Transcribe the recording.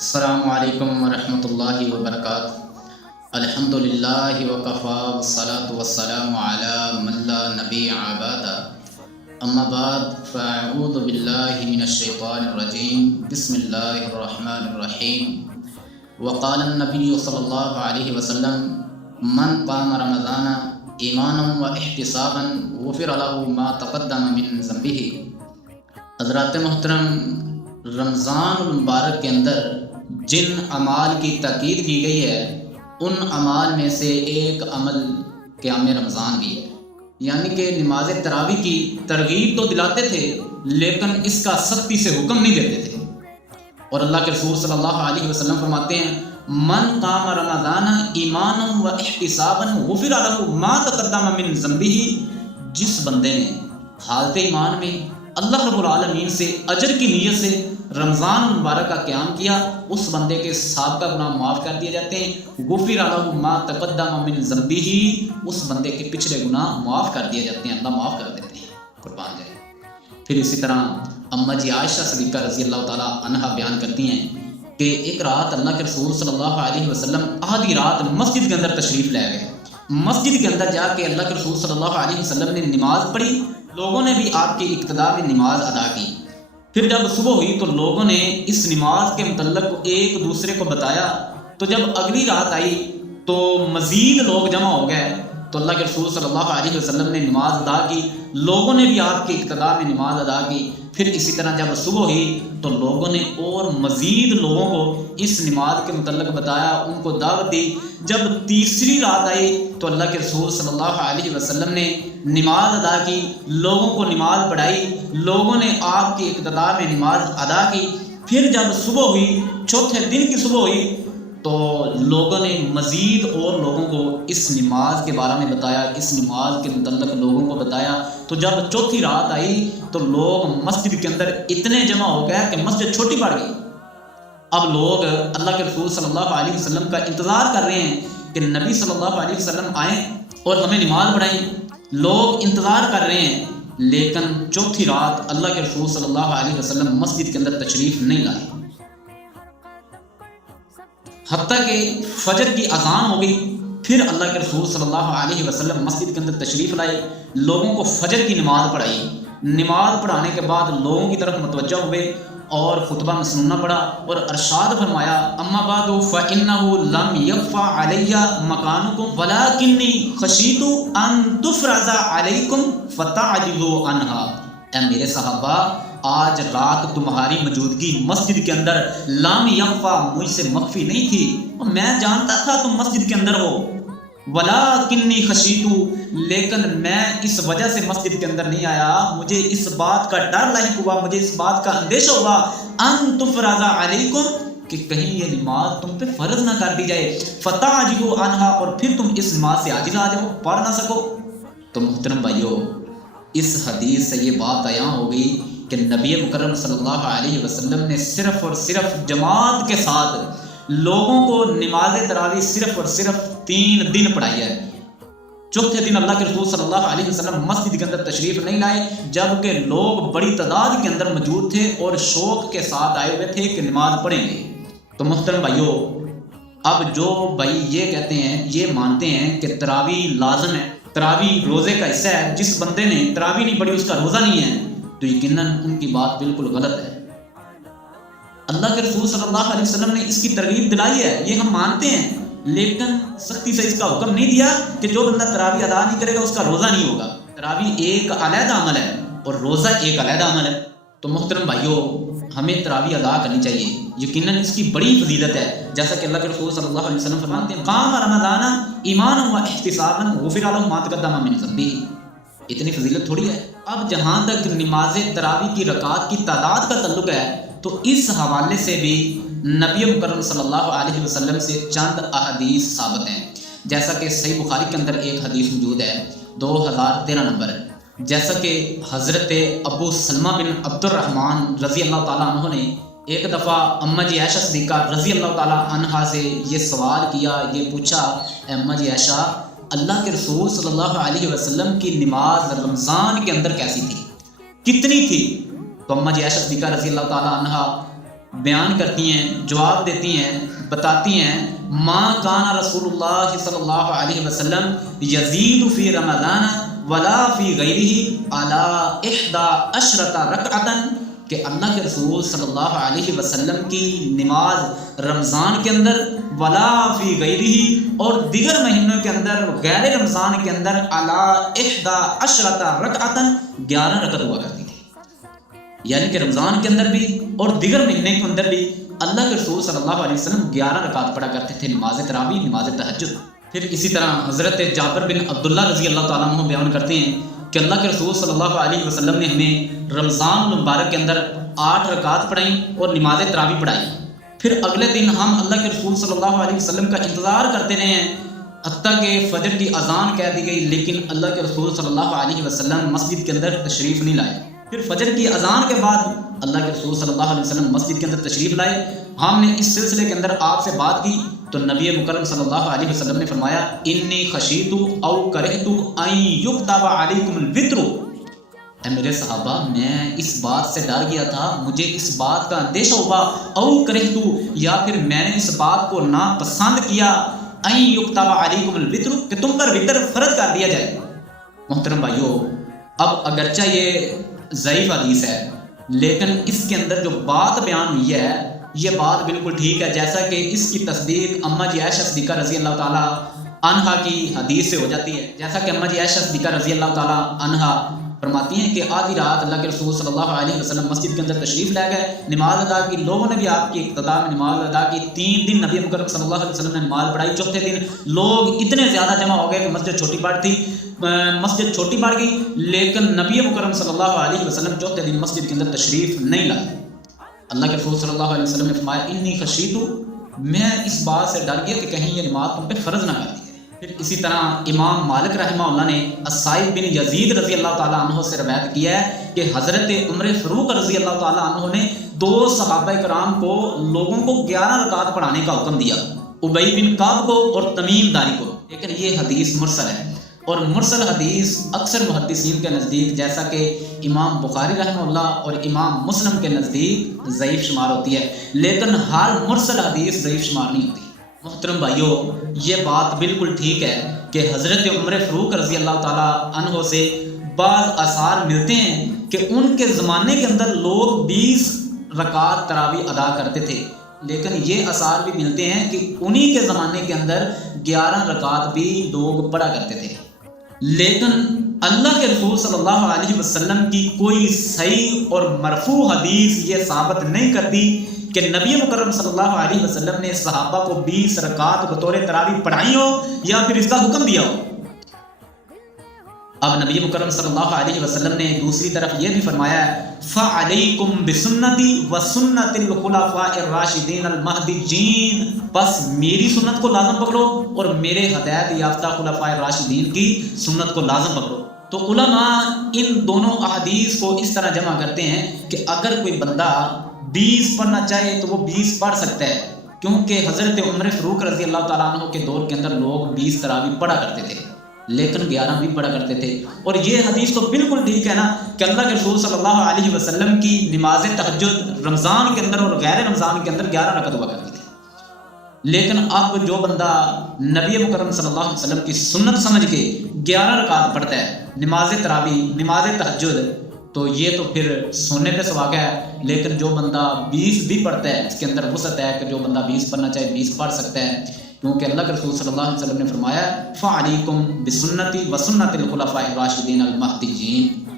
السلام علیکم ورحمۃ اللہ وبرکاتہ۔ الحمدللہ وکفا والصلاة والسلام علی من لا نبی بعد، اما بعد فاعوذ باللہ من الشیطان الرجیم، بسم اللہ الرحمن الرحیم۔ وقال النبی صلی اللہ علیہ وسلم من قام رمضان ایمانا واحتسابا غفر له ما تقدم من ذنبہ۔ حضرات محترم، رمضان المبارک کے اندر جن اعمال کی تاکید کی گئی ہے ان اعمال میں سے ایک عمل قیام رمضان بھی ہے، یعنی کہ نماز تراویح کی ترغیب تو دلاتے تھے لیکن اس کا سختی سے حکم نہیں دیتے تھے۔ اور اللہ کے رسول صلی اللہ علیہ وسلم فرماتے ہیں من قام رمضان ایمانا و احتسابا غفر له ما تقدم من ذنبہ۔ جس بندے نے حالت ایمان میں اللہ رب العالمین سے اجر کی نیت سے رمضان المبارک کا قیام کیا، اس بندے کے سابقہ گناہ معاف کر دیے جاتے ہیں۔ غفر له ما تقدم من ذنبہ، اس بندے کے پچھلے گناہ معاف کر دیے جاتے ہیں، اللہ معاف کر دیتے ہیں، قربان جائے۔ پھر اسی طرح اما جی عائشہ صدیقہ رضی اللہ تعالی عنہا بیان کرتی ہیں کہ ایک رات اللہ کے رسول صلی اللہ علیہ وسلم آدھی رات مسجد کے اندر تشریف لے گئے۔ مسجد کے اندر جا کے اللہ کے رسول صلی اللہ علیہ وسلم نے نماز پڑھی، لوگوں نے بھی آپ کی اقتداء میں نماز ادا کی۔ پھر جب صبح ہوئی تو لوگوں نے اس نماز کے متعلق ایک دوسرے کو بتایا، تو جب اگلی رات آئی تو مزید لوگ جمع ہو گئے، تو اللہ کے رسول صلی اللہ علیہ وسلم نے نماز ادا کی، لوگوں نے بھی آپ کی اقتداء میں نماز ادا کی۔ پھر اسی طرح جب صبح ہوئی تو لوگوں نے اور مزید لوگوں کو اس نماز کے متعلق بتایا، ان کو دعوت دی۔ جب تیسری رات آئی تو اللہ کے رسول صلی اللہ علیہ وسلم نے نماز ادا کی، لوگوں کو نماز پڑھائی، لوگوں نے آپ کی اقتداء میں نماز ادا کی۔ پھر جب صبح ہوئی، چوتھے دن کی صبح ہوئی، تو لوگوں نے مزید اور لوگوں کو اس نماز کے بارے میں بتایا، اس نماز کے متعلق لوگوں کو بتایا۔ تو جب چوتھی رات آئی تو لوگ مسجد کے اندر اتنے جمع ہو گئے کہ مسجد چھوٹی پڑ گئی۔ اب لوگ اللہ کے رسول صلی اللہ علیہ وسلم کا انتظار کر رہے ہیں کہ نبی صلی اللہ علیہ وسلم آئیں اور ہمیں نماز پڑھائیں، لوگ انتظار کر رہے ہیں، لیکن چوتھی رات اللہ کے رسول صلی اللہ علیہ وسلم مسجد کے اندر تشریف نہیں لائے۔ حتیٰ کہ فجر کی اذان ہو گئی، پھر اللہ کے رسول صلی اللہ علیہ وسلم مسجد کے اندر تشریف لائے، لوگوں کو فجر کی نماز پڑھائی۔ نماز پڑھانے کے بعد لوگوں کی طرف متوجہ ہوئے اور خطبہ مسنونہ پڑھا اور ارشاد فرمایا اما بعد فإنه لم يخفى علي مكانكم ولكني خشيت أن تفرض عليكم فتعجلوا عنها۔ اے میرے صحابہ، آج رات تمہاری موجودگی مسجد کے اندر لام یخفا مجھ سے مخفی نہیں تھی، میں جانتا تھا تم مسجد کے اندر ہو، ولاکنی خشیتو، لیکن میں اس وجہ سے مسجد کے اندر نہیں آیا، مجھے اس بات کا ڈر لاحق ہوا، مجھے اس بات کا اندیشہ ہوا ان تفرض علیکم، کہ کہیں یہ نماز تم پہ فرض نہ کر دی جائے، فتعجلوا عنہا، اور پھر تم اس نماز سے عاجز آ جاؤ، پڑھ نہ سکو۔ تو محترم بھائیو، اس حدیث سے یہ بات عیاں ہو گئی کہ نبی مکرم صلی اللہ علیہ وسلم نے صرف اور صرف جماعت کے ساتھ لوگوں کو نماز تراویح صرف اور صرف 3 دن پڑھائی ہے۔ چوتھے دن اللہ کے رسول صلی اللہ علیہ وسلم مسجد کے اندر تشریف نہیں لائے، جبکہ لوگ بڑی تعداد کے اندر موجود تھے اور شوق کے ساتھ آئے ہوئے تھے کہ نماز پڑھیں گے۔ تو محترم بھائیو، اب جو بھائی یہ کہتے ہیں، یہ مانتے ہیں کہ تراویح لازم ہے، تراویح روزے کا حصہ ہے، جس بندے نے تراویح نہیں پڑھی اس کا روزہ نہیں ہے، تو یقیناً ان کی بات بالکل غلط ہے۔ اللہ کے رسول صلی اللہ علیہ وسلم نے اس کی ترغیب دلائی ہے، یہ ہم مانتے ہیں، لیکن سختی سے اس کا حکم نہیں دیا کہ جو بندہ تراویح ادا نہیں کرے گا اس کا روزہ نہیں ہوگا۔ تراویح ایک علیحدہ عمل ہے اور روزہ ایک علیحدہ عمل ہے۔ تو محترم بھائیو، ہمیں تراویح ادا کرنی چاہیے، یقیناً اس کی بڑی فضیلت ہے، جیسا کہ اللہ کے رسول صلی اللہ علیہ وسلم فرماتے ہیں قام رمضان ایمانا و احتسابا غفر له ما تقدم من ذنبہ۔ اتنی فضیلت تھوڑی ہے۔ اب جہاں تک نماز تراویح کی رکعات کی تعداد کا تعلق ہے تو اس حوالے سے بھی نبی مکرم صلی اللہ علیہ وسلم سے چند احادیث ثابت ہیں، جیسا کہ صحیح بخاری کے اندر ایک حدیث موجود ہے 2013 نمبر، جیسا کہ حضرت ابو سلمہ بن عبد الرحمن رضی اللہ تعالیٰ عنہ نے ایک دفعہ اما جی عائشہ صدیقہ رضی اللہ تعالیٰ عنہا سے یہ سوال کیا، یہ پوچھا اے اما جی عائشہ، اللہ کے رسول صلی اللہ علیہ وسلم کی نماز رمضان کے اندر کیسی تھی، کتنی تھی؟ تو اما جی عائشہ صدیقہ رضی اللہ تعالیٰ عنہا بیان کرتی ہیں، جواب دیتی ہیں، بتاتی ہیں ما کان رسول اللہ صلی اللہ علیہ وسلم یزید فی رمضان ولا فی غیرہ علی 11 رکعۃ، کہ اللہ کے رسول صلی اللہ علیہ وسلم کی نماز رمضان کے اندر ولا فی غیرہ اور دیگر مہینوں کے اندر غیر رمضان کے اندر علی 11 رکعۃ 11 رکعت ہوا کرتی تھی، یعنی کہ رمضان کے اندر بھی اور دیگر مہینے کے اندر بھی اللہ کے رسول صلی اللہ علیہ وسلم 11 رکعت پڑھا کرتے تھے، نماز تراویح، نماز تہجد۔ پھر اسی طرح حضرت جابر بن عبداللہ رضی اللہ تعالیٰ عنہ بیان کرتے ہیں کہ اللہ کے رسول صلی اللہ علیہ وسلم نے ہمیں رمضان المبارک کے اندر 8 رکعت پڑھائیں اور نماز تراویح پڑھائی، پھر اگلے دن ہم اللہ کے رسول صلی اللہ علیہ وسلم کا انتظار کرتے رہے ہیں حتیٰ کہ فجر کی اذان کہہ دی گئی، لیکن اللہ کے رسول صلی اللہ علیہ وسلم مسجد کے اندر تشریف نہیں لائے۔ پھر فجر کی اذان کے بعد اللہ کے رسول صلی اللہ علیہ وسلم مسجد کے اندر تشریف لائے، ہم نے اس سلسلے کے اندر آپ سے بات کی تو نبی مکرم صلی اللہ علیہ وسلم نے فرمایا انی خشیت او کرہت ان یکتب علیکم الوتر، اے میرے صحابہ میں اس بات سے ڈر گیا تھا، مجھے اس بات کا اندیشہ ہوا، او کرہت یا پھر میں نے اس بات کو ناپسند کیا، ان یکتب علیکم الوتر کہ تم پر وتر فرض کر دیا جائے۔ محترم بھائیو، اب اگرچہ یہ ضعیف حدیث ہے لیکن اس کے اندر جو بات بیان ہوئی ہے یہ بات بالکل ٹھیک ہے، جیسا کہ اس کی تصدیق اماں جی عائشہ صدیقہ رضی اللہ تعالیٰ عنہا کی حدیث سے ہو جاتی ہے، جیسا کہ اماں جی عائشہ صدیقہ رضی اللہ تعالیٰ عنہا فرماتی ہیں کہ آدھی رات اللہ کے رسول صلی اللہ علیہ وسلم مسجد کے اندر تشریف لے گئے، نماز ادا کی، لوگوں نے بھی آپ کی اقتداء میں نماز ادا کی، 3 دن نبی مکرم صلی اللہ علیہ وسلم نے نماز پڑھائی، چوتھے دن لوگ اتنے زیادہ جمع ہو گئے کہ مسجد چھوٹی پڑ گئی، لیکن نبی مکرم صلی اللہ علیہ وسلم چوتھے دن مسجد کے اندر تشریف نہیں لائے۔ اللہ کے رسول صلی اللہ علیہ وسلم نے فرمایا انی خشیت، میں اس بات سے ڈر گیا کہ کہیں یہ نماز تم پہ فرض نہ کر دی۔ پھر اسی طرح امام مالک رحمہ اللہ نے السائب بن یزید رضی اللہ تعالیٰ عنہ سے روایت کیا ہے کہ حضرت عمر فاروق رضی اللہ تعالیٰ عنہ نے 2 صحابہ کرام کو لوگوں کو 11 رکعت پڑھانے کا حکم دیا، ابی بن کعب کو اور تمیم داری کو، لیکن یہ حدیث مرسل ہے، اور مرسل حدیث اکثر محدثین کے نزدیک جیسا کہ امام بخاری رحمہ اللہ اور امام مسلم کے نزدیک ضعیف شمار ہوتی ہے، لیکن ہر مرسل حدیث ضعیف شمار نہیں ہوتی۔ محترم بھائیو، یہ بات بالکل ٹھیک ہے کہ حضرت عمر فاروق رضی اللہ تعالیٰ عنہ سے بعض آثار ملتے ہیں کہ ان کے زمانے کے اندر لوگ 20 رکعت تراویح ادا کرتے تھے، لیکن یہ آثار بھی ملتے ہیں کہ انہی کے زمانے کے اندر 11 رکعت بھی لوگ پڑھا کرتے تھے، لیکن اللہ کے رسول صلی اللہ علیہ وسلم کی کوئی صحیح اور مرفوع حدیث یہ ثابت نہیں کرتی کہ نبی مکرم صلی اللہ علیہ وسلم نے صحابہ کو 20 رکعت بطور تراویح پڑھائی ہو یا پھر اس کا حکم دیا ہو۔ اب نبی مکرم صلی اللہ علیہ وسلم نے دوسری طرف یہ بھی فرمایا ہے فَعَلَيْكُمْ بِسُنَّتِي وَسُنَّتِ الْخُلَفَاءِ الرَّاشِدِينَ الْمَهْدِيِّينَ، بس میری سنت کو لازم پکڑو اور میرے ہدایت یافتہ خلفاء راشدین کی سنت کو لازم پکڑو۔ تو علماء ان دونوں احادیث کو اس طرح جمع کرتے ہیں کہ اگر کوئی بندہ 20 پڑھنا چاہے تو وہ 20 پڑھ سکتا ہے، کیونکہ حضرت عمر فاروق رضی اللہ تعالیٰ عنہ کے دور کے اندر لوگ 20 تراویح پڑھا کرتے تھے لیکن 11 بھی پڑھا کرتے تھے، اور یہ حدیث تو بالکل ٹھیک ہے نا کہ اللہ کے رسول صلی اللہ علیہ وسلم کی نماز تہجد رمضان کے اندر اور غیر رمضان کے اندر 11 رکعت ہوا کرتی تھی، لیکن اب جو بندہ نبی مکرم صلی اللہ علیہ وسلم کی سنت سمجھ کے 11 رکعت پڑھتا ہے نماز تراویح، نماز تہجد، تو یہ تو پھر سونے پہ سواگا ہے، لیکن جو بندہ 20 بھی پڑھتا ہے اس کے اندر وسعت ہے کہ جو بندہ 20 پڑھنا چاہے 20 پڑھ سکتا ہے، کیونکہ اللہ کے رسول صلی اللہ علیہ وسلم نے فرمایا فَعَلَيْكُمْ بِسُنَّتِي وَسُنَّتِ الْخُلَفَاءِ الرَّاشِدِينَ الْمَهْدِيِّينَ۔